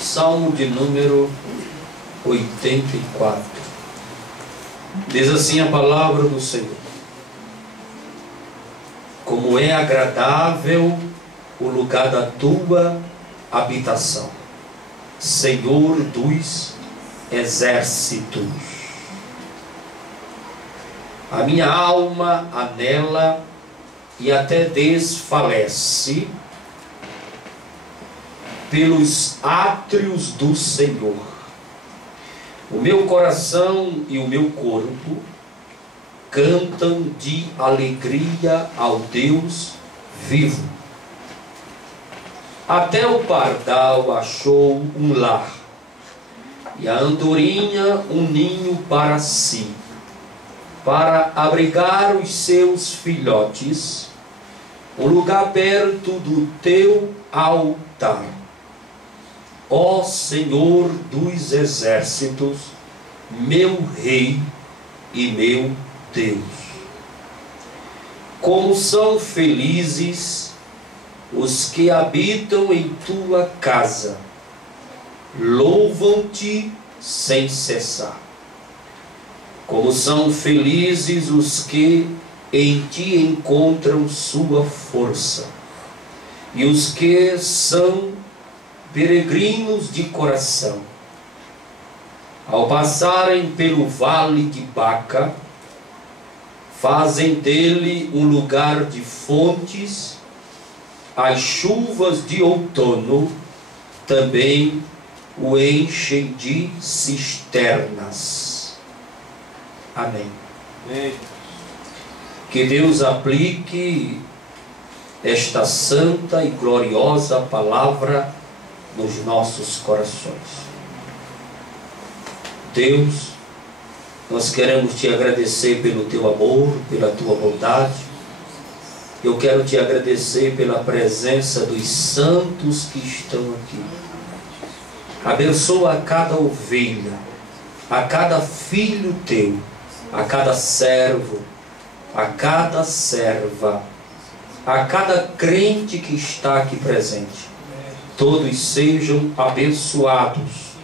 Salmo de número 84. Diz assim a palavra do Senhor: como é agradável o lugar da tua habitação, Senhor dos exércitos. A minha alma anela e até desfalece pelos átrios do Senhor. O meu coração e o meu corpo cantam de alegria ao Deus vivo. Até o pardal achou um lar, e a andorinha um ninho para si, para abrigar os seus filhotes, um lugar perto do teu altar. Ó Senhor dos exércitos, meu Rei e meu Deus. Como são felizes os que habitam em tua casa, louvam-te sem cessar. Como são felizes os que em ti encontram sua força, e os que são peregrinos de coração. Ao passarem pelo vale de Baca, fazem dele um lugar de fontes. As chuvas de outono também o enchem de cisternas. Amém. Amém. Que Deus aplique esta santa e gloriosa palavra nos nossos corações. Deus, nós queremos te agradecer pelo teu amor, pela tua bondade. Eu quero te agradecer pela presença dos santos que estão aqui. Abençoa a cada ovelha, a cada filho teu, a cada servo, a cada serva, a cada crente que está aqui presente. Todos sejam abençoados,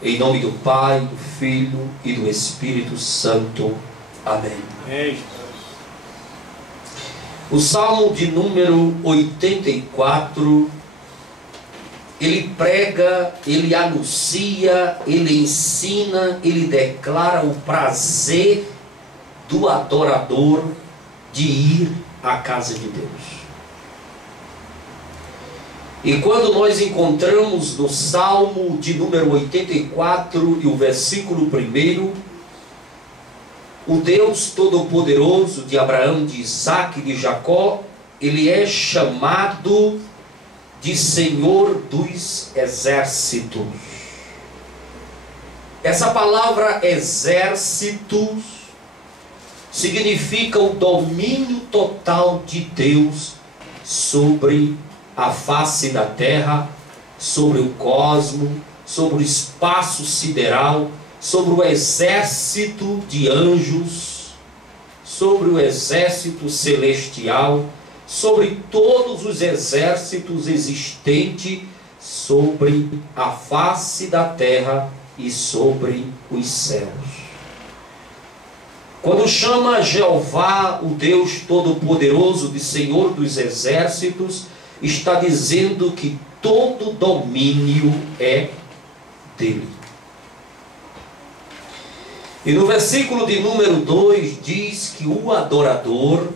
em nome do Pai, do Filho e do Espírito Santo. Amém. O Salmo de número 84, ele prega, ele anuncia, ele ensina, ele declara o prazer do adorador de ir à casa de Deus. E quando nós encontramos no Salmo de número 84 e o versículo 1, o Deus Todo-Poderoso de Abraão, de Isaac e de Jacó, ele é chamado de Senhor dos exércitos. Essa palavra exércitos significa o domínio total de Deus sobre a face da terra, sobre o cosmo, sobre o espaço sideral, sobre o exército de anjos, sobre o exército celestial, sobre todos os exércitos existentes sobre a face da terra e sobre os céus. Quando chama Jeová, o Deus Todo-Poderoso, de Senhor dos exércitos, está dizendo que todo domínio é dele. E no versículo de número 2 diz que o adorador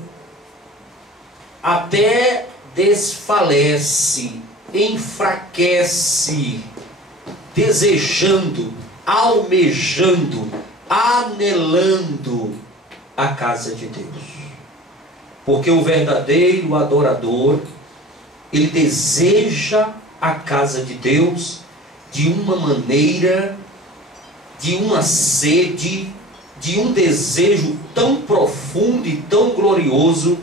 até desfalece, enfraquece, desejando, almejando, anelando a casa de Deus. Porque o verdadeiro adorador, ele deseja a casa de Deus de uma maneira, de uma sede, de um desejo tão profundo e tão glorioso,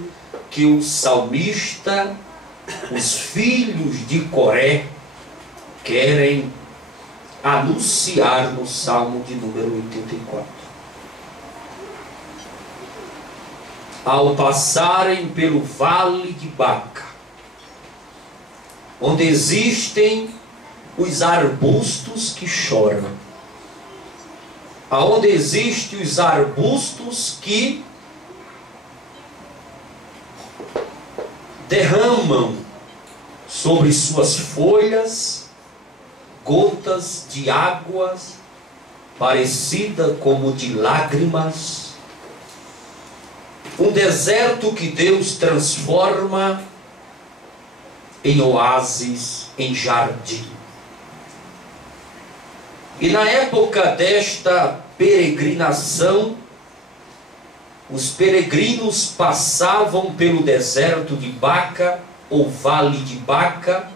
que o salmista, os filhos de Coré, querem anunciar no Salmo de número 84. Ao passarem pelo vale de Baca, onde existem os arbustos que choram. Aonde existem os arbustos que derramam sobre suas folhas gotas de águas parecida como de lágrimas. Um deserto que Deus transforma em oásis, em jardim. E na época desta peregrinação, os peregrinos passavam pelo deserto de Baca, ou vale de Baca,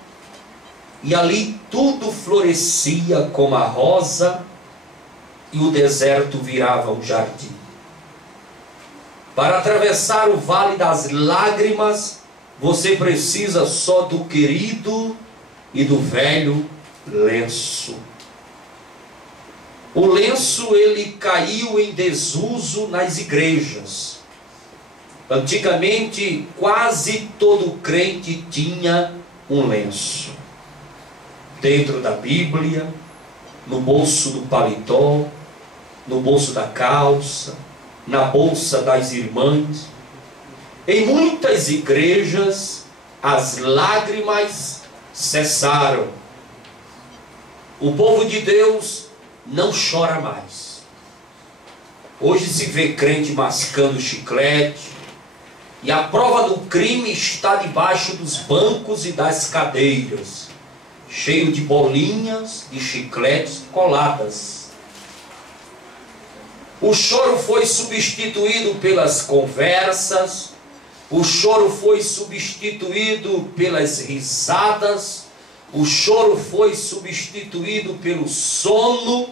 e ali tudo florescia como a rosa, e o deserto virava um jardim. Para atravessar o vale das lágrimas, você precisa só do querido e do velho lenço. O lenço, ele caiu em desuso nas igrejas. Antigamente, quase todo crente tinha um lenço. Dentro da Bíblia, no bolso do paletó, no bolso da calça, na bolsa das irmãs. Em muitas igrejas, as lágrimas cessaram. O povo de Deus não chora mais. Hoje se vê crente mascando chiclete, e a prova do crime está debaixo dos bancos e das cadeiras, cheio de bolinhas de chicletes coladas. O choro foi substituído pelas conversas, o choro foi substituído pelas risadas, o choro foi substituído pelo sono.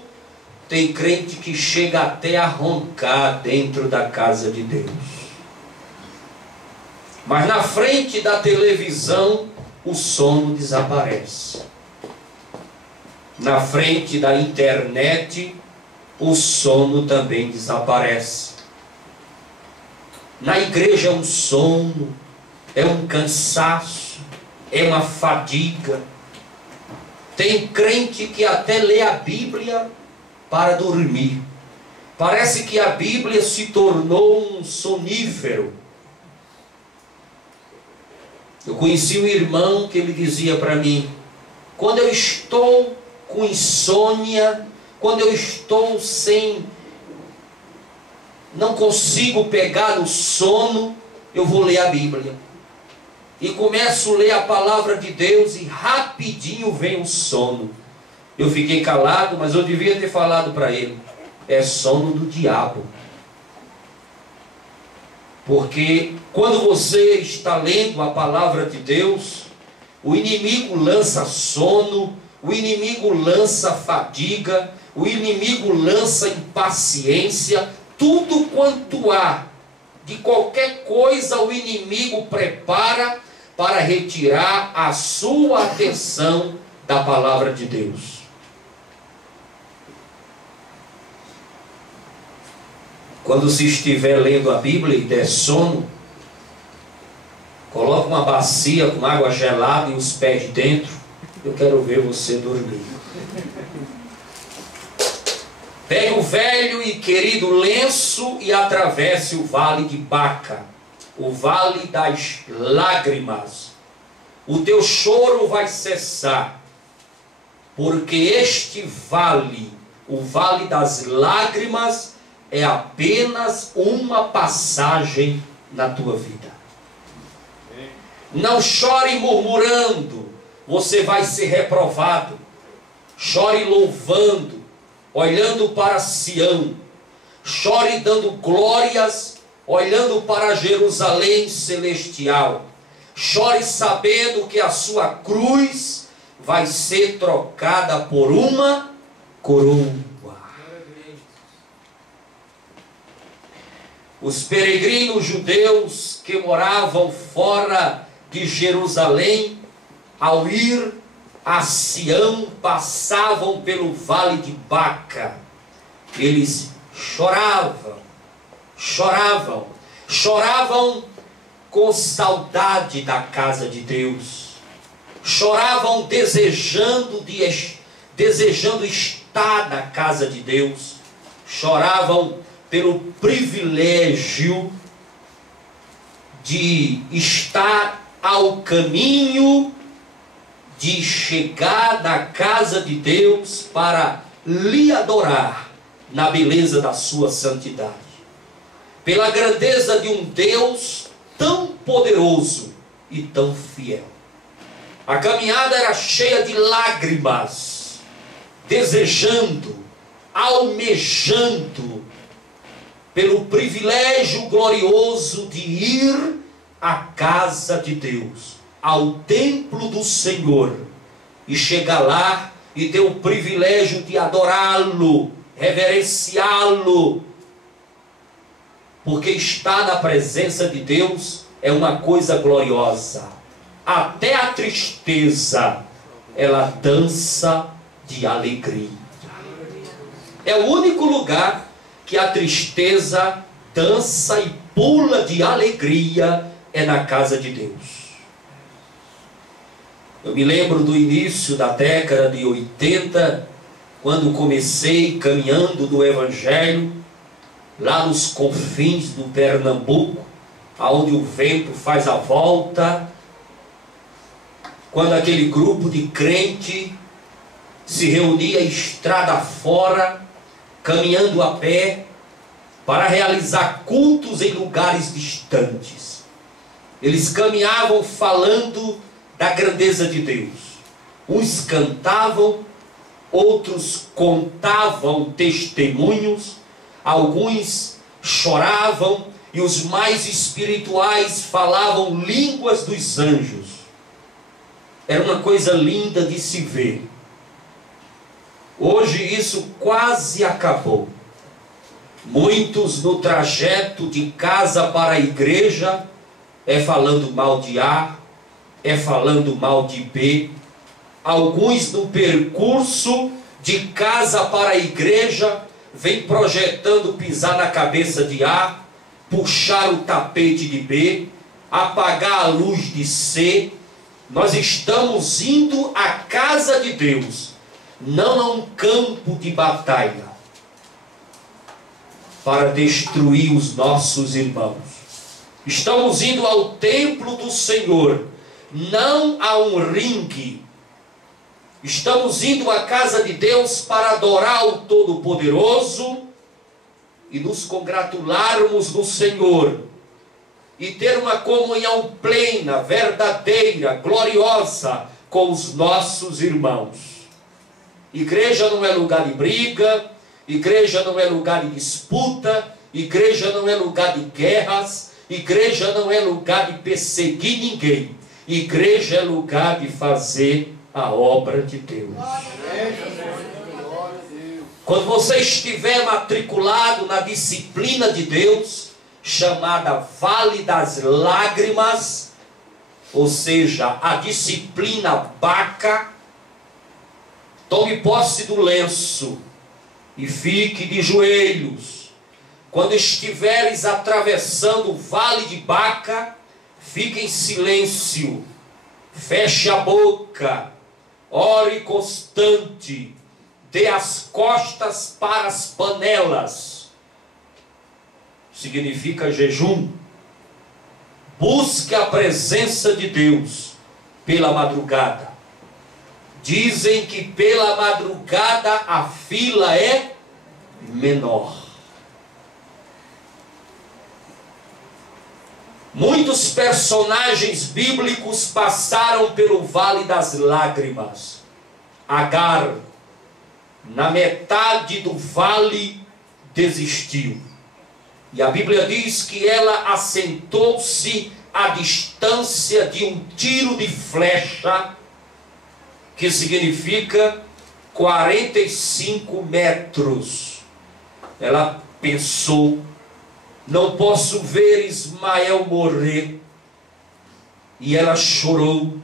Tem crente que chega até a roncar dentro da casa de Deus. Mas na frente da televisão, o sono desaparece. Na frente da internet, o sono também desaparece. Na igreja é um sono, é um cansaço, é uma fadiga. Tem crente que até lê a Bíblia para dormir. Parece que a Bíblia se tornou um sonífero. Eu conheci um irmão que ele dizia para mim: quando eu estou com insônia, quando eu estou não consigo pegar o sono, eu vou ler a Bíblia. E começo a ler a palavra de Deus e rapidinho vem o sono. Eu fiquei calado, mas eu devia ter falado para ele: é sono do diabo. Porque quando você está lendo a palavra de Deus, o inimigo lança sono, o inimigo lança fadiga, o inimigo lança impaciência, tudo quanto há de qualquer coisa o inimigo prepara para retirar a sua atenção da palavra de Deus. Quando se estiver lendo a Bíblia e der sono, coloque uma bacia com água gelada e os pés dentro. Eu quero ver você dormir. Pegue o velho e querido lenço e atravesse o vale de Baca, o vale das lágrimas. O teu choro vai cessar, porque este vale, o vale das lágrimas, é apenas uma passagem na tua vida. Não chore murmurando, você vai ser reprovado. Chore louvando, olhando para Sião. Chore dando glórias, olhando para Jerusalém celestial. Chore sabendo que a sua cruz vai ser trocada por uma coroa. Os peregrinos judeus que moravam fora de Jerusalém, ao ir a Sião, passavam pelo vale de Baca. Eles choravam com saudade da casa de Deus. choravam desejando estar na casa de Deus, choravam pelo privilégio de estar ao caminho de chegar na casa de Deus para lhe adorar na beleza da sua santidade, pela grandeza de um Deus tão poderoso e tão fiel. A caminhada era cheia de lágrimas, desejando, almejando pelo privilégio glorioso de ir à casa de Deus, ao templo do Senhor, e chegar lá e ter o privilégio de adorá-lo, reverenciá-lo, porque estar na presença de Deus é uma coisa gloriosa. Até a tristeza, ela dança de alegria. É o único lugar que a tristeza dança e pula de alegria, é na casa de Deus. Eu me lembro do início da década de 80, quando comecei caminhando no Evangelho, lá nos confins do Pernambuco, aonde o vento faz a volta, quando aquele grupo de crente se reunia estrada fora, caminhando a pé, para realizar cultos em lugares distantes. Eles caminhavam falando da grandeza de Deus. Uns cantavam, outros contavam testemunhos, alguns choravam, e os mais espirituais falavam línguas dos anjos. Era uma coisa linda de se ver. Hoje isso quase acabou. Muitos no trajeto de casa para a igreja é falando mal de A, é falando mal de B. Alguns no percurso de casa para a igreja vem projetando pisar na cabeça de A, puxar o tapete de B, apagar a luz de C. Nós estamos indo à casa de Deus, não a um campo de batalha, para destruir os nossos irmãos. Estamos indo ao templo do Senhor, não a um ringue. Estamos indo à casa de Deus para adorar o Todo-Poderoso e nos congratularmos no Senhor e ter uma comunhão plena, verdadeira, gloriosa com os nossos irmãos. Igreja não é lugar de briga, igreja não é lugar de disputa, igreja não é lugar de guerras, igreja não é lugar de perseguir ninguém. Igreja é lugar de fazer a obra de Deus. Quando você estiver matriculado na disciplina de Deus, chamada Vale das Lágrimas, ou seja, a disciplina Baca, tome posse do lenço e fique de joelhos. Quando estiveres atravessando o Vale de Baca, fique em silêncio, feche a boca, ore constante, dê as costas para as panelas. Significa jejum. Busque a presença de Deus pela madrugada. Dizem que pela madrugada a fila é menor. Muitos personagens bíblicos passaram pelo Vale das Lágrimas. Agar, na metade do vale, desistiu. E a Bíblia diz que ela assentou-se à distância de um tiro de flecha, que significa 45 metros. Ela pensou: não posso ver Ismael morrer. E ela chorou.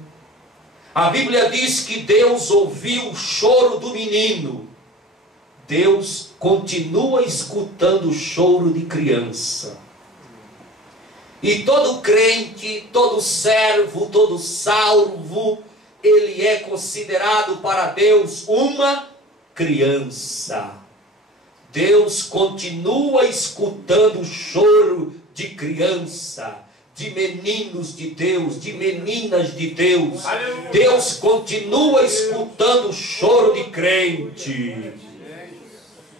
A Bíblia diz que Deus ouviu o choro do menino. Deus continua escutando o choro de criança. E todo crente, todo servo, todo salvo, ele é considerado para Deus uma criança. Deus continua escutando o choro de criança, de meninos de Deus, de meninas de Deus. Aleluia. Deus continua escutando o choro de crente.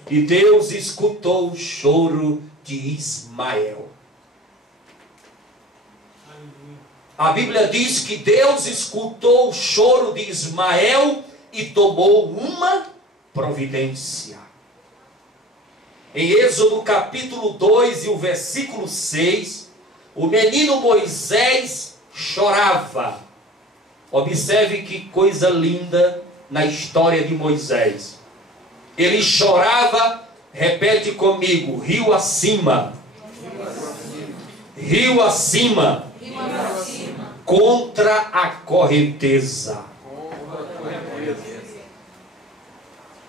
E Deus escutou o choro de Ismael. A Bíblia diz que Deus escutou o choro de Ismael e tomou uma providência. Em Êxodo capítulo 2 e o versículo 6, o menino Moisés chorava. Observe que coisa linda na história de Moisés. Ele chorava, repete comigo, rio acima. Rio acima. Contra a correnteza.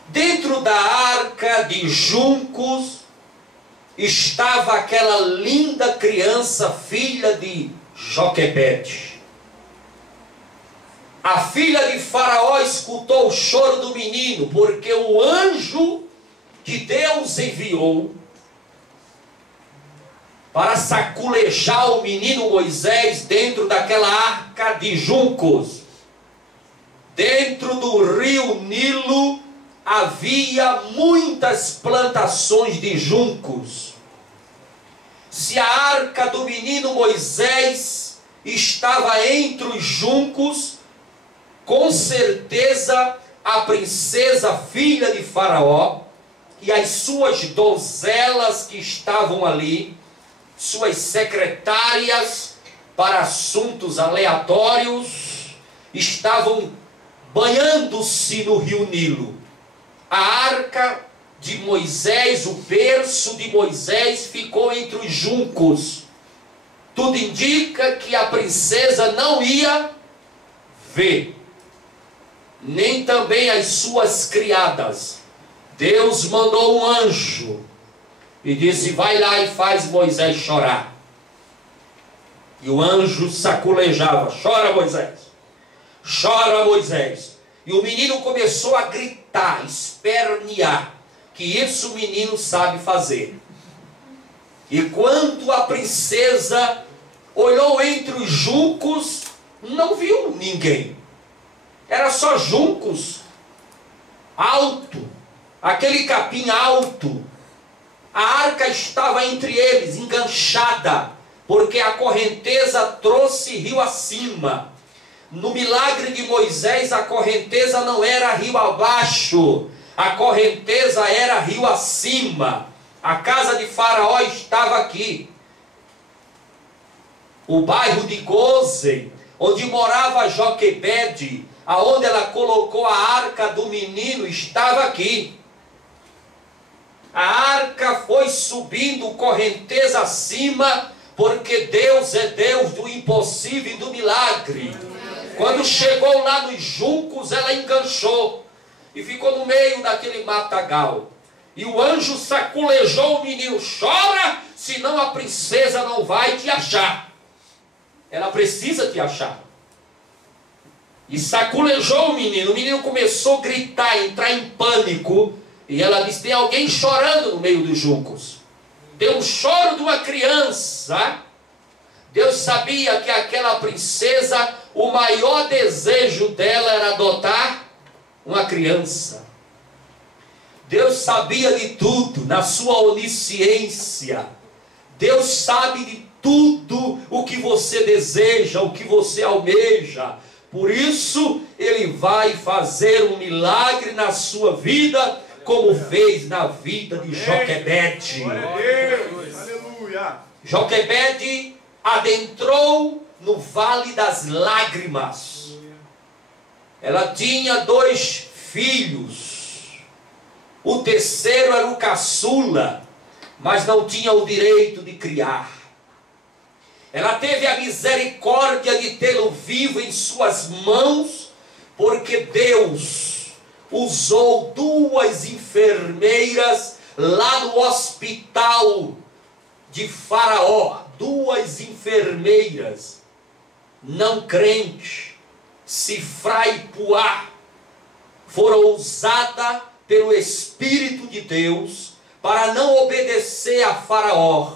Dentro da arca de juncos estava aquela linda criança, filha de Joquebede. A filha de Faraó escutou o choro do menino, porque o anjo que Deus enviou para saculejar o menino Moisés dentro daquela arca de juncos. Dentro do rio Nilo havia muitas plantações de juncos. Se a arca do menino Moisés estava entre os juncos, com certeza a princesa filha de Faraó e as suas donzelas que estavam ali, suas secretárias para assuntos aleatórios, estavam banhando-se no rio Nilo. A arca de Moisés, o berço de Moisés, ficou entre os juncos. Tudo indica que a princesa não ia ver, nem também as suas criadas. Deus mandou um anjo e disse: vai lá e faz Moisés chorar. E o anjo saculejava: chora, Moisés, chora, Moisés. E o menino começou a gritar, espernear, que isso o menino sabe fazer. E quando a princesa olhou entre os juncos, não viu ninguém. Era só juncos, alto, aquele capim alto. A arca estava entre eles, enganchada, porque a correnteza trouxe rio acima. No milagre de Moisés, a correnteza não era rio abaixo, a correnteza era rio acima. A casa de Faraó estava aqui. O bairro de Gozen, onde morava Joquebede, aonde ela colocou a arca do menino, estava aqui. A arca foi subindo correnteza acima, porque Deus é Deus do impossível e do milagre. Quando chegou lá nos juncos, ela enganchou e ficou no meio daquele matagal. E o anjo saculejou o menino: chora, senão a princesa não vai te achar. Ela precisa te achar. E saculejou o menino começou a gritar, entrar em pânico. E ela disse: tem alguém chorando no meio dos juncos. Deu um choro de uma criança. Deus sabia que aquela princesa, o maior desejo dela era adotar uma criança. Deus sabia de tudo, na sua onisciência. Deus sabe de tudo o que você deseja, o que você almeja. Por isso, Ele vai fazer um milagre na sua vida, como fez na vida de Joquebede. Joquebede adentrou no vale das lágrimas. Ela tinha 2 filhos. O terceiro era o caçula, mas não tinha o direito de criar. Ela teve a misericórdia de tê-lo vivo em suas mãos, porque Deus usou 2 enfermeiras lá no hospital de Faraó. 2 enfermeiras não crentes, Sifra e Puá foram usadas pelo Espírito de Deus para não obedecer a Faraó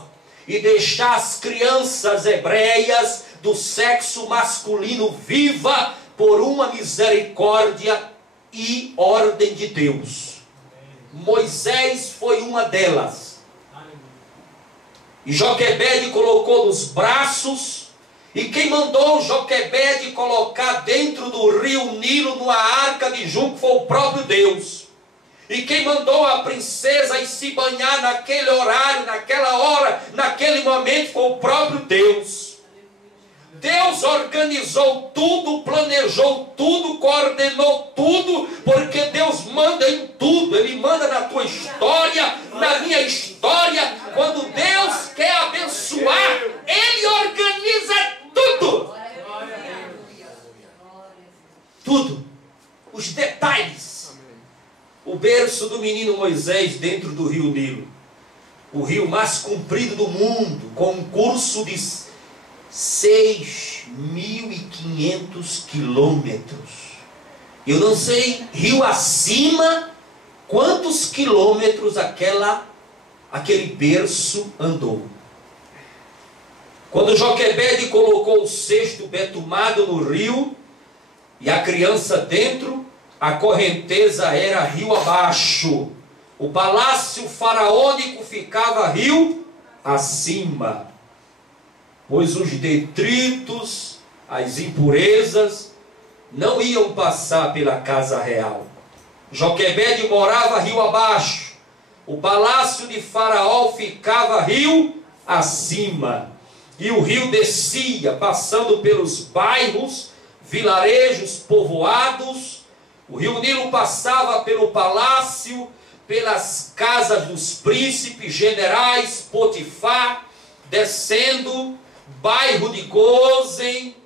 e deixar as crianças hebreias do sexo masculino viva por uma misericórdia e ordem de Deus. Moisés foi uma delas. E Joquebede colocou nos braços, e quem mandou Joquebede colocar dentro do rio Nilo, numa arca de junco, foi o próprio Deus. E quem mandou a princesa ir se banhar naquele horário, naquela hora, naquele momento, foi o próprio Deus. Deus organizou tudo, planejou tudo, coordenou tudo, porque Deus manda em tudo. Ele manda na tua história, na minha história. Quando Deus quer abençoar, Ele organiza tudo. Tudo. Os detalhes. O berço do menino Moisés dentro do rio Nilo. O rio mais comprido do mundo, com um curso de 6.500 quilômetros. Eu não sei, rio acima, quantos quilômetros aquele berço andou. Quando Joquebede colocou o cesto betumado no rio, e a criança dentro, a correnteza era rio abaixo. O palácio faraônico ficava rio acima. Pois os detritos, as impurezas, não iam passar pela casa real. Joquebede morava rio abaixo. O palácio de Faraó ficava rio acima. E o rio descia, passando pelos bairros, vilarejos, povoados. O rio Nilo passava pelo palácio, pelas casas dos príncipes, generais, Potifar, descendo, bairro de Gozen,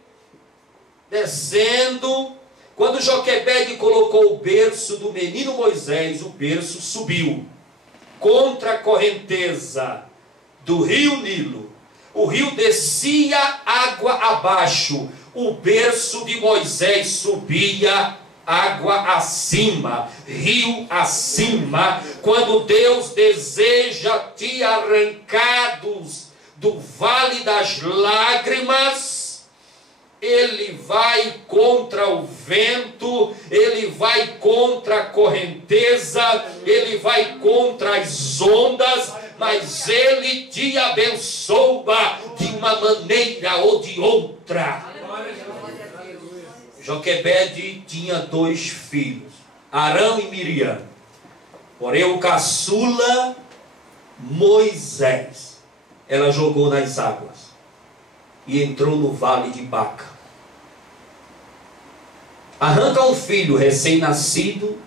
descendo. Quando Joquebede colocou o berço do menino Moisés, o berço subiu contra a correnteza do rio Nilo. O rio descia água abaixo. O berço de Moisés subia água acima, rio acima. Quando Deus deseja te arrancados do vale das lágrimas, Ele vai contra o vento, Ele vai contra a correnteza, Ele vai contra as ondas, mas Ele te abençoa de uma maneira ou de outra. Joquebede tinha 2 filhos, Arão e Miriam. Porém o caçula, Moisés, ela jogou nas águas e entrou no vale de Baca. Arranca um filho recém-nascido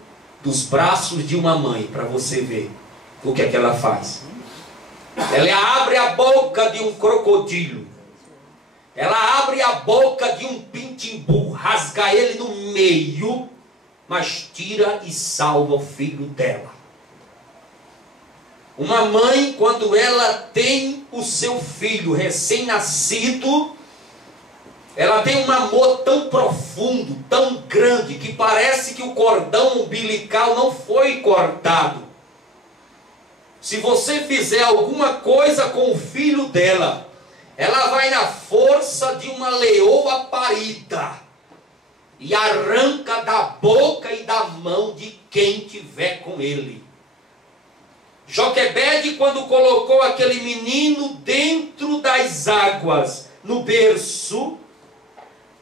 dos braços de uma mãe, para você ver o que é que ela faz. Ela abre a boca de um crocodilo. Ela abre a boca de um pitimbu, rasga ele no meio, mas tira e salva o filho dela. Uma mãe, quando ela tem o seu filho recém-nascido, ela tem um amor tão profundo, tão grande, que parece que o cordão umbilical não foi cortado. Se você fizer alguma coisa com o filho dela, ela vai na força de uma leoa parida e arranca da boca e da mão de quem tiver com ele. Joquebede, quando colocou aquele menino dentro das águas, no berço,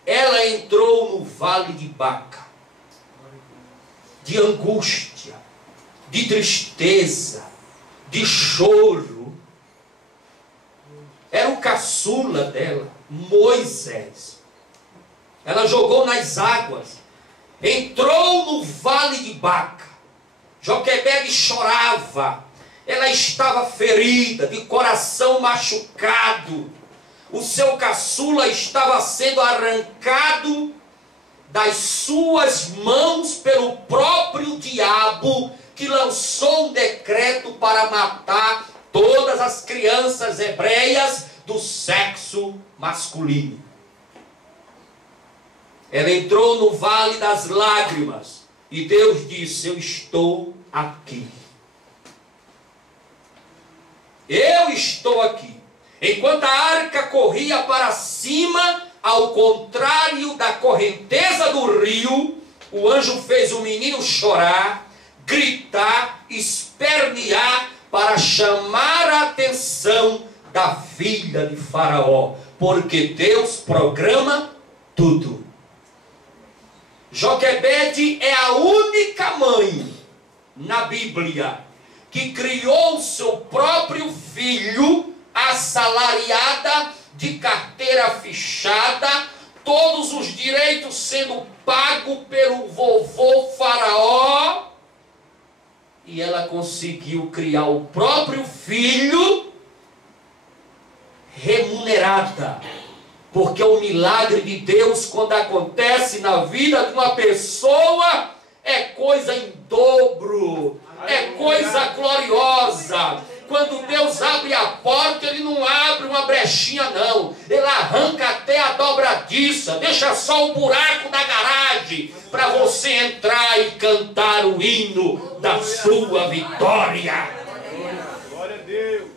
ela entrou no vale de Baca, de angústia, de tristeza, de choro. Era o caçula dela, Moisés. Ela jogou nas águas, entrou no vale de Baca. Joquebede chorava, ela estava ferida, de coração machucado. O seu caçula estava sendo arrancado das suas mãos pelo próprio diabo, que lançou um decreto para matar todas as crianças hebreias do sexo masculino. Ela entrou no vale das lágrimas e Deus disse: eu estou aqui. Eu estou aqui. Enquanto a arca corria para cima, ao contrário da correnteza do rio, o anjo fez o menino chorar, gritar, espernear, para chamar a atenção da filha de Faraó, porque Deus programa tudo. Joquebede é a única mãe na Bíblia que criou seu próprio filho, assalariada, de carteira fechada, todos os direitos sendo pagos pelo vovô Faraó, e ela conseguiu criar o próprio filho remunerada. Porque o milagre de Deus, quando acontece na vida de uma pessoa, é coisa em dobro, é coisa gloriosa. Quando Deus abre a porta, Ele não abre uma brechinha não, Ele arranca até a dobradiça, deixa só o buraco da garagem, para você entrar e cantar o hino da sua vitória. Glória a Deus.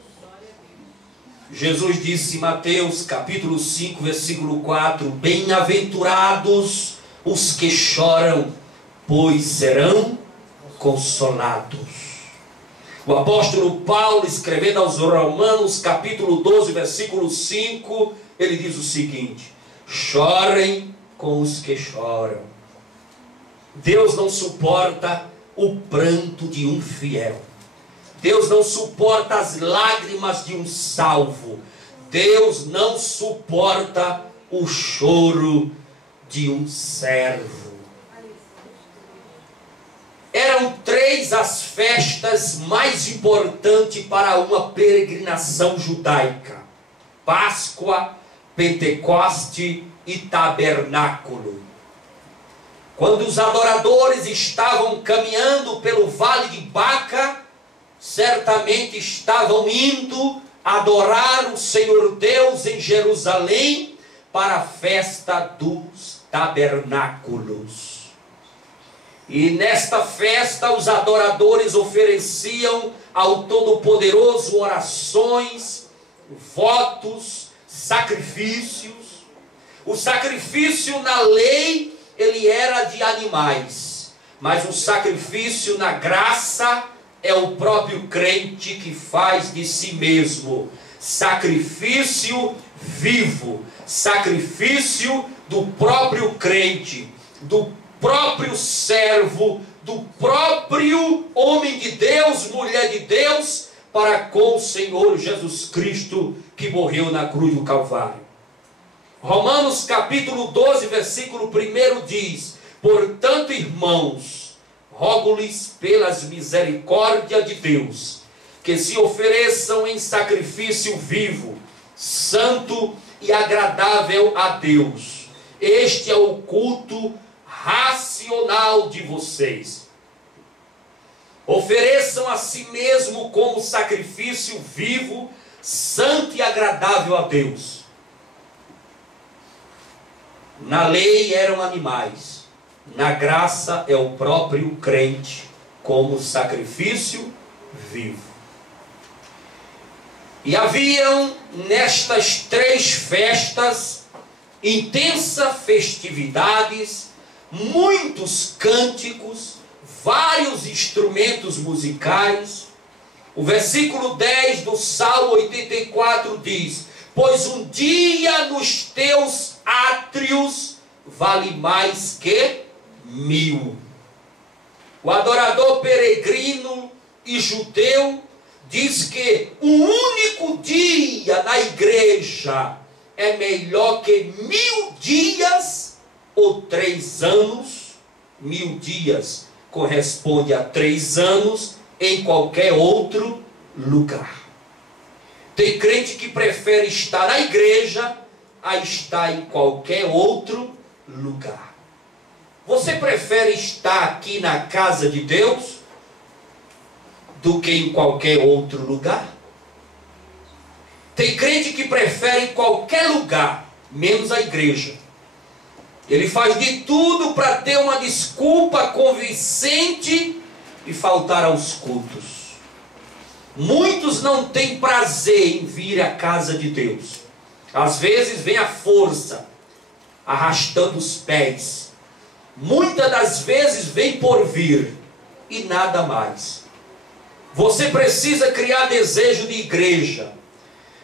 Jesus disse em Mateus capítulo 5, versículo 4, bem-aventurados os que choram, pois serão consolados. O apóstolo Paulo, escrevendo aos Romanos capítulo 12, versículo 5, ele diz o seguinte: chorem com os que choram. Deus não suporta o pranto de um fiel. Deus não suporta as lágrimas de um salvo. Deus não suporta o choro de um servo. Eram 3 as festas mais importantes para uma peregrinação judaica: Páscoa, Pentecoste e Tabernáculo. Quando os adoradores estavam caminhando pelo vale de Baca, certamente estavam indo adorar o Senhor Deus em Jerusalém para a festa dos tabernáculos. E nesta festa os adoradores ofereciam ao Todo-Poderoso orações, votos, sacrifícios. O sacrifício na lei, ele era de animais, mas o sacrifício na graça é o próprio crente que faz de si mesmo sacrifício vivo, sacrifício do próprio crente, do próprio servo, do próprio homem de Deus, mulher de Deus, para com o Senhor Jesus Cristo, que morreu na cruz do Calvário. Romanos capítulo 12, versículo 1 diz: portanto, irmãos, rogo-lhes pelas misericórdias de Deus, que se ofereçam em sacrifício vivo, santo e agradável a Deus. Este é o culto racional de vocês. Ofereçam a si mesmo como sacrifício vivo, santo e agradável a Deus. Na lei eram animais, na graça é o próprio crente como sacrifício vivo. E haviam nestas 3 festas intensas festividades, muitos cânticos, vários instrumentos musicais. O versículo 10 do Salmo 84 diz: pois um dia nos teus átrios vale mais que 1000. O adorador peregrino e judeu diz que um único dia na igreja é melhor que 1000 dias ou 3 anos. 1000 dias corresponde a 3 anos em qualquer outro lugar. Tem crente que prefere estar na igreja a estar em qualquer outro lugar. Você prefere estar aqui na casa de Deus do que em qualquer outro lugar? Tem crente que prefere em qualquer lugar, menos a igreja. Ele faz de tudo para ter uma desculpa convincente e faltar aos cultos. Muitos não têm prazer em vir à casa de Deus. Às vezes vem à força, arrastando os pés. Muitas das vezes vem por vir e nada mais. Você precisa criar desejo de igreja.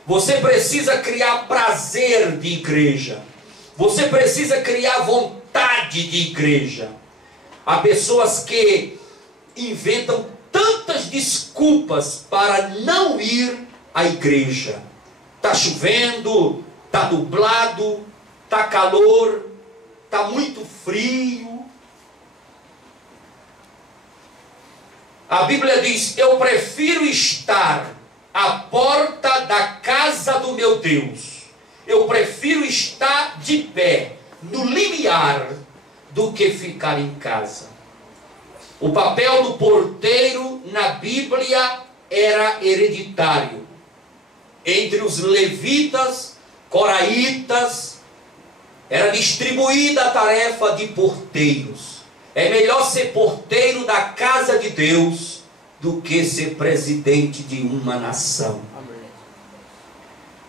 Você precisa criar prazer de igreja. Você precisa criar vontade de igreja. Há pessoas que inventam tantas desculpas para não ir à igreja. Está chovendo, está nublado, está calor, está muito frio. A Bíblia diz: eu prefiro estar à porta da casa do meu Deus. Eu prefiro estar de pé, no limiar, do que ficar em casa. O papel do porteiro na Bíblia era hereditário. Entre os levitas, coraitas, era distribuída a tarefa de porteiros. É melhor ser porteiro da casa de Deus do que ser presidente de uma nação. Amém.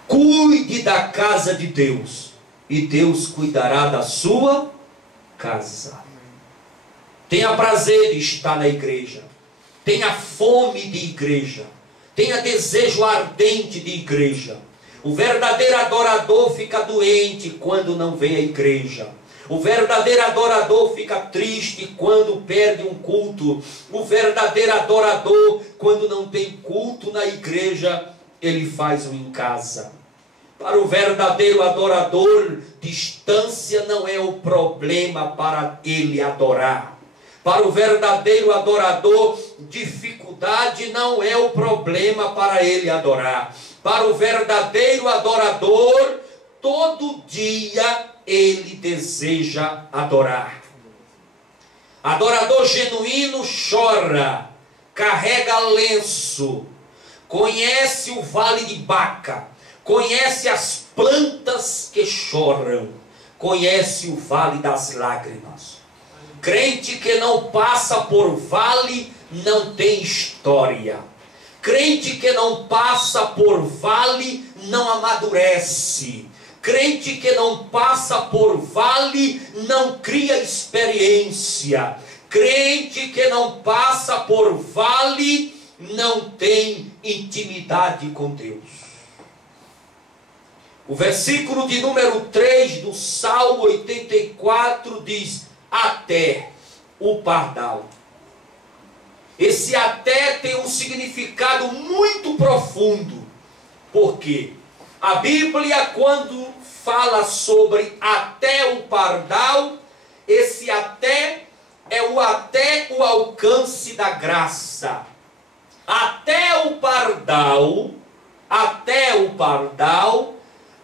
Cuide da casa de Deus e Deus cuidará da sua casa. Tenha prazer de estar na igreja. Tenha fome de igreja. Tenha desejo ardente de igreja. O verdadeiro adorador fica doente quando não vem à igreja. O verdadeiro adorador fica triste quando perde um culto. O verdadeiro adorador, quando não tem culto na igreja, ele faz um em casa. Para o verdadeiro adorador, distância não é o problema para ele adorar. Para o verdadeiro adorador, dificuldade não é o problema para ele adorar. Para o verdadeiro adorador, todo dia ele deseja adorar. Adorador genuíno chora, carrega lenço, conhece o vale de Baca, conhece as plantas que choram, conhece o vale das lágrimas. Crente que não passa por vale não tem história. Crente que não passa por vale não amadurece. Crente que não passa por vale não cria experiência. Crente que não passa por vale não tem intimidade com Deus. O versículo de número 3 do Salmo 84 diz: até o pardal. Esse até tem um significado muito profundo. Por quê? A Bíblia, quando fala sobre até o pardal, esse até é o alcance da graça. Até o pardal,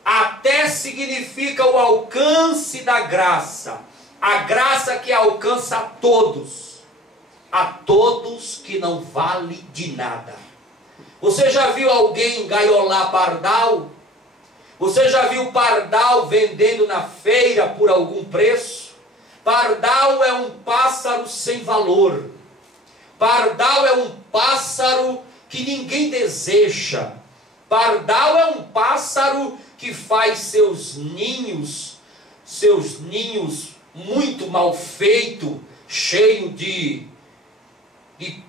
até significa o alcance da graça. A graça que alcança a todos que não vale de nada. Você já viu alguém engaiolar pardal? Você já viu pardal vendendo na feira por algum preço? Pardal é um pássaro sem valor. Pardal é um pássaro que ninguém deseja. Pardal é um pássaro que faz seus ninhos muito mal feito, cheio de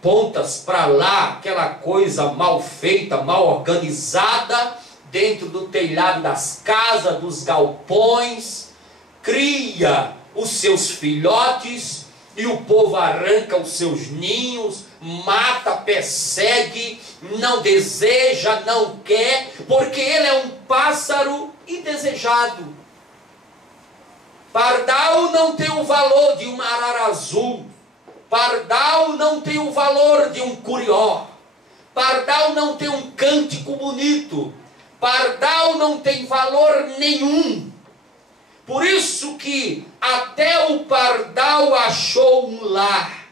pontas para lá, aquela coisa mal feita, mal organizada, dentro do telhado das casas, dos galpões, cria os seus filhotes, e o povo arranca os seus ninhos, mata, persegue, não deseja, não quer, porque ele é um pássaro indesejado. Pardal não tem o valor de uma arara azul. Pardal não tem o valor de um curió. Pardal não tem um cântico bonito. Pardal não tem valor nenhum. Por isso que até o pardal achou um lar.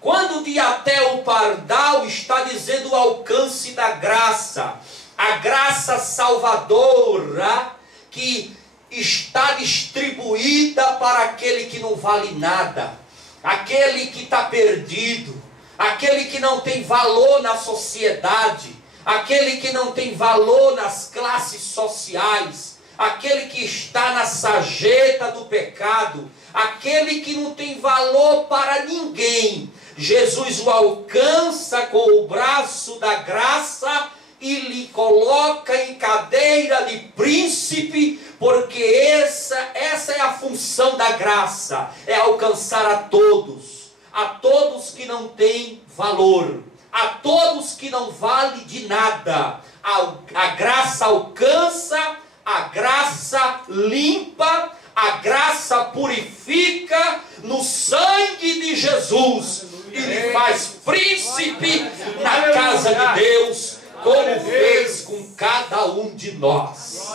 Quando de até o pardal, está dizendo o alcance da graça. A graça salvadora que está distribuída para aquele que não vale nada, aquele que está perdido, aquele que não tem valor na sociedade, aquele que não tem valor nas classes sociais, aquele que está na sarjeta do pecado, aquele que não tem valor para ninguém. Jesus o alcança com o braço da graça e lhe coloca em cadeira de príncipe, porque essa é a função da graça, é alcançar a todos que não têm valor, a todos que não valem de nada. A graça alcança, a graça limpa, a graça purifica no sangue de Jesus e lhe faz príncipe na casa de Deus, como fez com cada um de nós.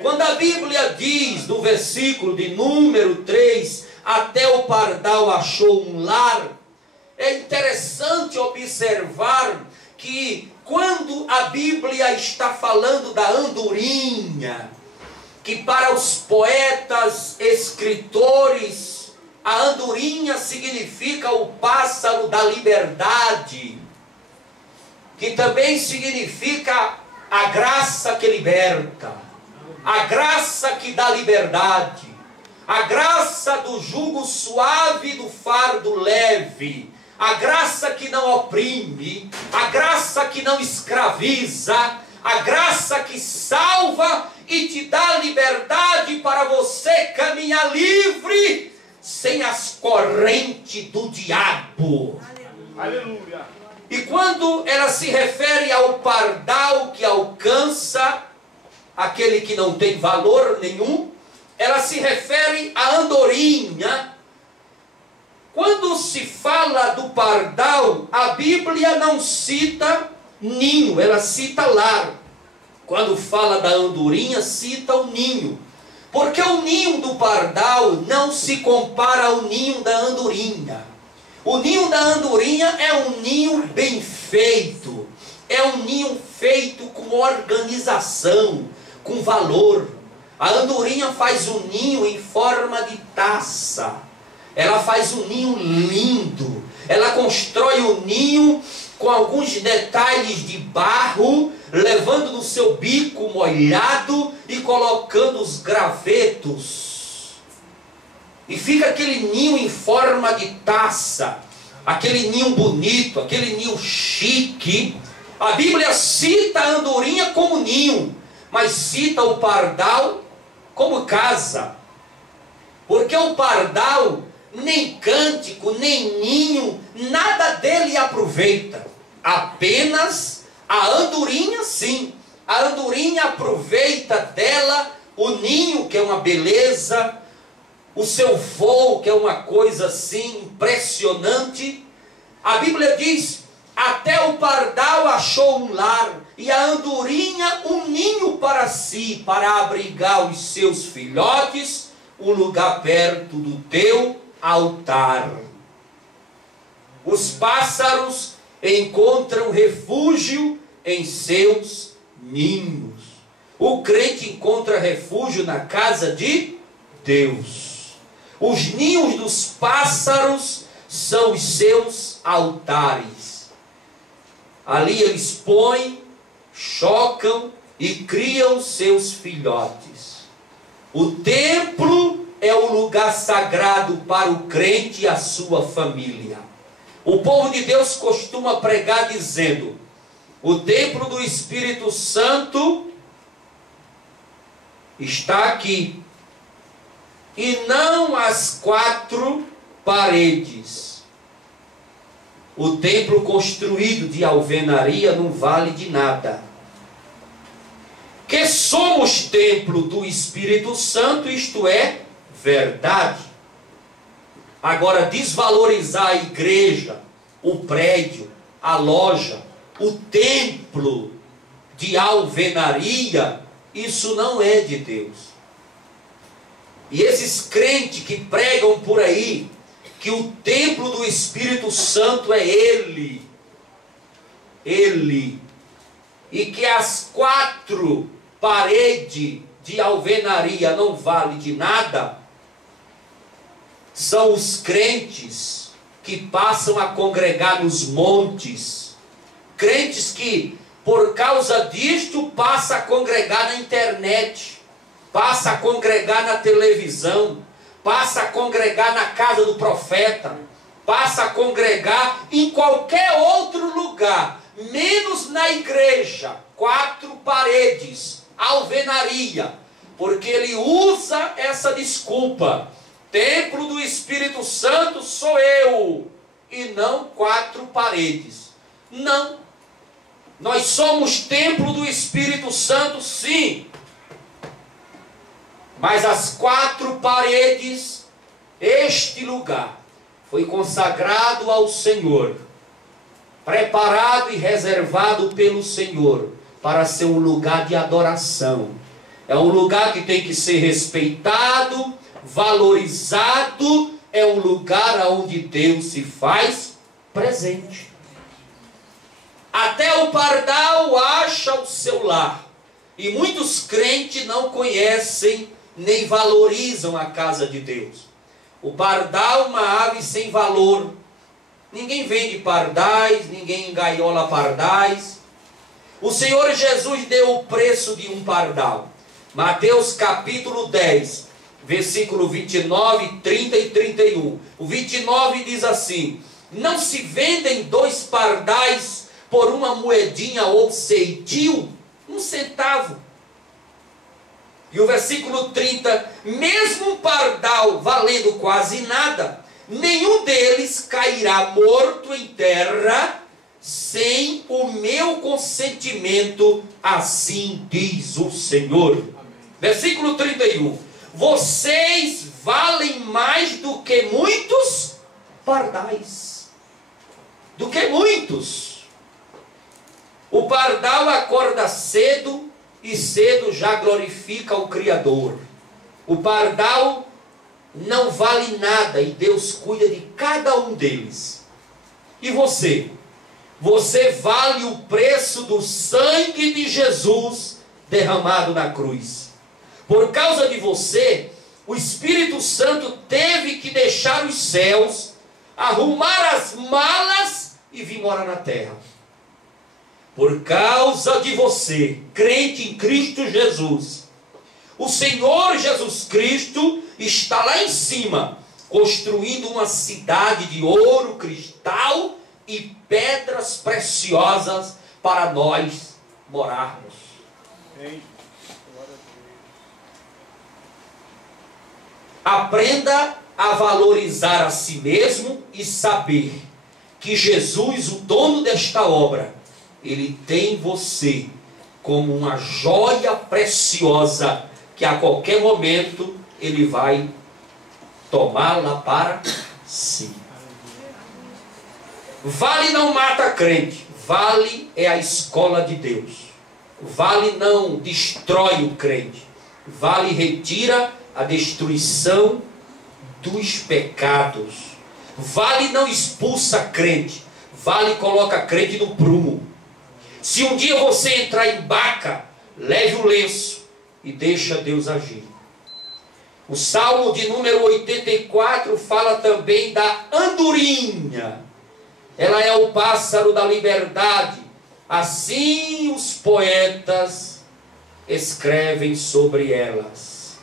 Quando a Bíblia diz no versículo de número 3, até o pardal achou um lar, é interessante observar que quando a Bíblia está falando da andorinha, que para os poetas, escritores, a andorinha significa o pássaro da liberdade, que também significa a graça que liberta, a graça que dá liberdade, a graça do jugo suave e do fardo leve, a graça que não oprime, a graça que não escraviza, a graça que salva e te dá liberdade para você caminhar livre, sem as correntes do diabo. Aleluia. E quando ela se refere ao pardal que alcança aquele que não tem valor nenhum, ela se refere à andorinha. Quando se fala do pardal, a Bíblia não cita ninho, ela cita lar. Quando fala da andorinha, cita o ninho. Porque o ninho do pardal não se compara ao ninho da andorinha. O ninho da andorinha é um ninho bem feito, é um ninho feito com organização, com valor. A andorinha faz um ninho em forma de taça, ela faz um ninho lindo, ela constrói o ninho com alguns detalhes de barro, levando no seu bico molhado e colocando os gravetos. E fica aquele ninho em forma de taça, aquele ninho bonito, aquele ninho chique. A Bíblia cita a andorinha como ninho, mas cita o pardal como casa. Porque o pardal, nem cântico, nem ninho, nada dele aproveita. Apenas a andorinha, sim. A andorinha aproveita dela o ninho, que é uma beleza, o seu voo, que é uma coisa assim impressionante. A Bíblia diz, até o pardal achou um lar, e a andorinha um ninho para si, para abrigar os seus filhotes, um lugar perto do teu altar. Os pássaros encontram refúgio em seus ninhos. O crente encontra refúgio na casa de Deus. Os ninhos dos pássaros são os seus altares. Ali eles põem, chocam e criam seus filhotes. O templo é o lugar sagrado para o crente e a sua família. O povo de Deus costuma pregar dizendo, o templo do Espírito Santo está aqui, e não as 4 paredes. O templo construído de alvenaria não vale de nada. Que somos templo do Espírito Santo, isto é, verdade. Agora, desvalorizar a igreja, o prédio, a loja, o templo de alvenaria, isso não é de Deus. E esses crentes que pregam por aí, que o templo do Espírito Santo é Ele, e que as 4 paredes de alvenaria não vale de nada são os crentes que passam a congregar nos montes. Crentes que, por causa disto, passa a congregar na internet, passa a congregar na televisão, passa a congregar na casa do profeta, passa a congregar em qualquer outro lugar, menos na igreja, 4 paredes, alvenaria, porque ele usa essa desculpa: templo do Espírito Santo sou eu, e não 4 paredes. Não, nós somos templo do Espírito Santo, sim, mas as 4 paredes, este lugar foi consagrado ao Senhor, preparado e reservado pelo Senhor para ser um lugar de adoração. É um lugar que tem que ser respeitado, valorizado, é um lugar onde Deus se faz presente. Até o pardal acha o seu lar, e muitos crentes não conhecem nem valorizam a casa de Deus. O pardal é uma ave sem valor. Ninguém vende pardais, ninguém engaiola pardais. O Senhor Jesus deu o preço de um pardal. Mateus capítulo 10, versículo 29, 30 e 31. O 29 diz assim: não se vendem 2 pardais por uma moedinha ou ceitil, 1 centavo. E o versículo 30, mesmo um pardal valendo quase nada, nenhum deles cairá morto em terra sem o meu consentimento, assim diz o Senhor. Amém. Versículo 31, vocês valem mais do que muitos pardais. Do que muitos. O pardal acorda cedo e cedo já glorifica o Criador. O pardal não vale nada e Deus cuida de cada um deles. E você? Você vale o preço do sangue de Jesus derramado na cruz. Por causa de você, o Espírito Santo teve que deixar os céus, arrumar as malas e vir morar na terra. Por causa de você, crente em Cristo Jesus, o Senhor Jesus Cristo está lá em cima, construindo uma cidade de ouro, cristal e pedras preciosas para nós morarmos. Aprenda a valorizar a si mesmo e saber que Jesus, o dono desta obra, Ele tem você como uma joia preciosa que a qualquer momento Ele vai tomá-la para si. Vale não mata crente, vale é a escola de Deus. Vale não destrói o crente, vale retira a destruição dos pecados. Vale não expulsa crente, vale coloca crente no prumo. Se um dia você entrar em baca, leve o lenço e deixa Deus agir. O Salmo de número 84 fala também da andorinha. Ela é o pássaro da liberdade. Assim os poetas escrevem sobre elas.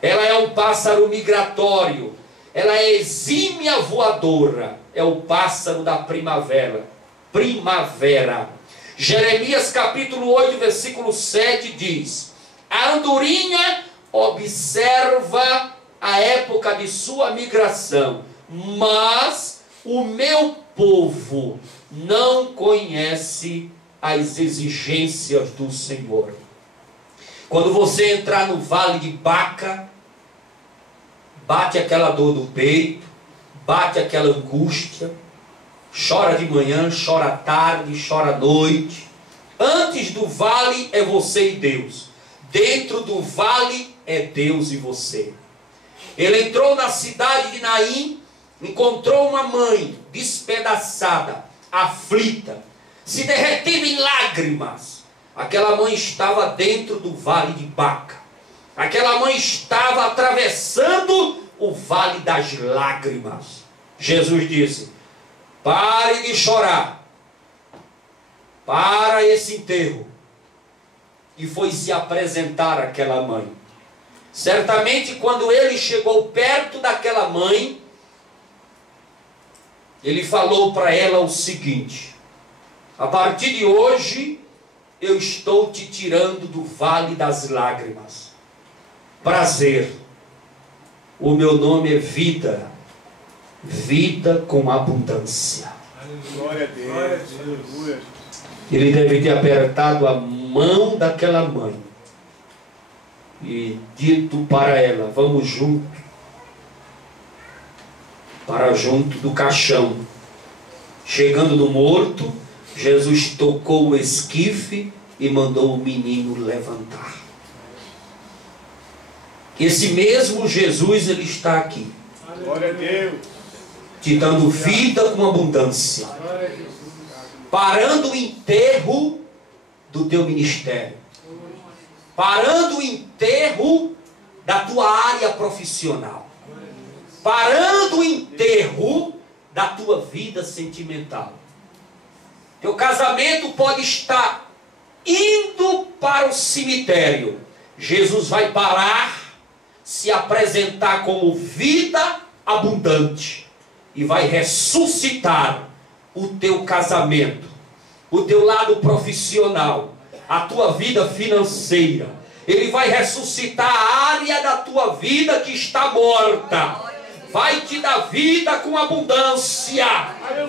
Ela é um pássaro migratório. Ela é exímia voadora. É o pássaro da primavera. Jeremias capítulo 8, versículo 7 diz: a andorinha observa a época de sua migração, mas o meu povo não conhece as exigências do Senhor. Quando você entrar no vale de Baca, bate aquela dor no peito, bate aquela angústia, chora de manhã, chora à tarde, chora à noite. Antes do vale é você e Deus. Dentro do vale é Deus e você. Ele entrou na cidade de Naim, encontrou uma mãe despedaçada, aflita, se derretendo em lágrimas. Aquela mãe estava dentro do vale de Baca. Aquela mãe estava atravessando o vale das lágrimas. Jesus disse: pare de chorar, para esse enterro. E foi se apresentar àquela mãe. Certamente, quando ele chegou perto daquela mãe, ele falou para ela o seguinte: a partir de hoje, eu estou te tirando do vale das lágrimas. Prazer. O meu nome é vida. Vida com abundância. Glória a Deus. Ele deve ter apertado a mão daquela mãe e dito para ela: vamos junto, para junto do caixão. Chegando no morto, Jesus tocou o esquife e mandou o menino levantar. Esse mesmo Jesus, ele está aqui, Glória a Deus. te dando vida com abundância, parando o enterro do teu ministério, parando o enterro da tua área profissional, parando o enterro da tua vida sentimental. Teu casamento pode estar indo para o cemitério. Jesus vai parar, se apresentar como vida abundante e vai ressuscitar o teu casamento, o teu lado profissional, a tua vida financeira. Ele vai ressuscitar a área da tua vida que está morta. Vai te dar vida com abundância.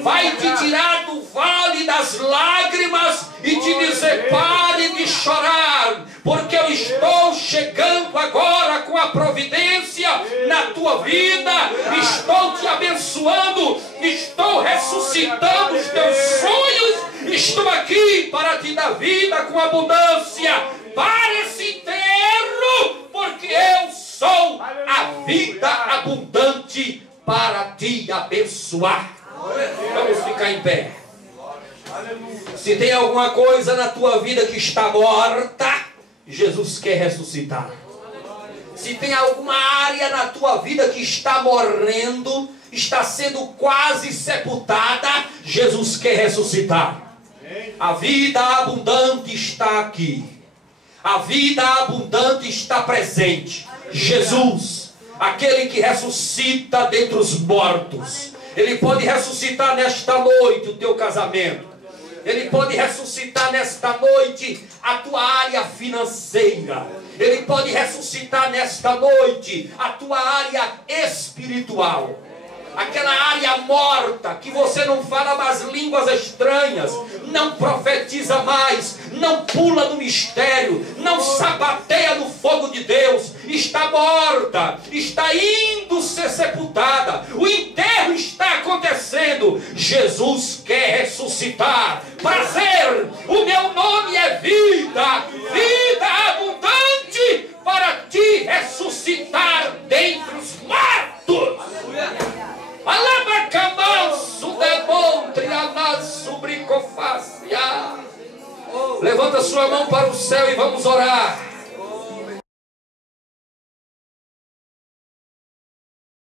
Vai te tirar do vale das lágrimas e te dizer: pare de chorar, porque eu estou chegando agora com a providência na tua vida. Estou te abençoando, estou ressuscitando os teus sonhos. Estou aqui para te dar vida com abundância. Para esse enterro, porque eu sou a vida abundante para te abençoar. Vamos ficar em pé. Se tem alguma coisa na tua vida que está morta, Jesus quer ressuscitar. Se tem alguma área na tua vida que está morrendo, está sendo quase sepultada, Jesus quer ressuscitar. A vida abundante está aqui. A vida abundante está presente. Jesus, aquele que ressuscita dentre os mortos, Ele pode ressuscitar nesta noite o teu casamento. Ele pode ressuscitar nesta noite a tua área financeira. Ele pode ressuscitar nesta noite a tua área espiritual. Aquela área morta, que você não fala mais línguas estranhas, não profetiza mais, não pula no mistério, não sapateia no fogo de Deus, está morta, está indo ser sepultada, o enterro está acontecendo. Jesus quer ressuscitar. Prazer, o meu nome é vida, vida abundante para te ressuscitar dentre os mortos. Levanta sua mão para o céu e vamos orar.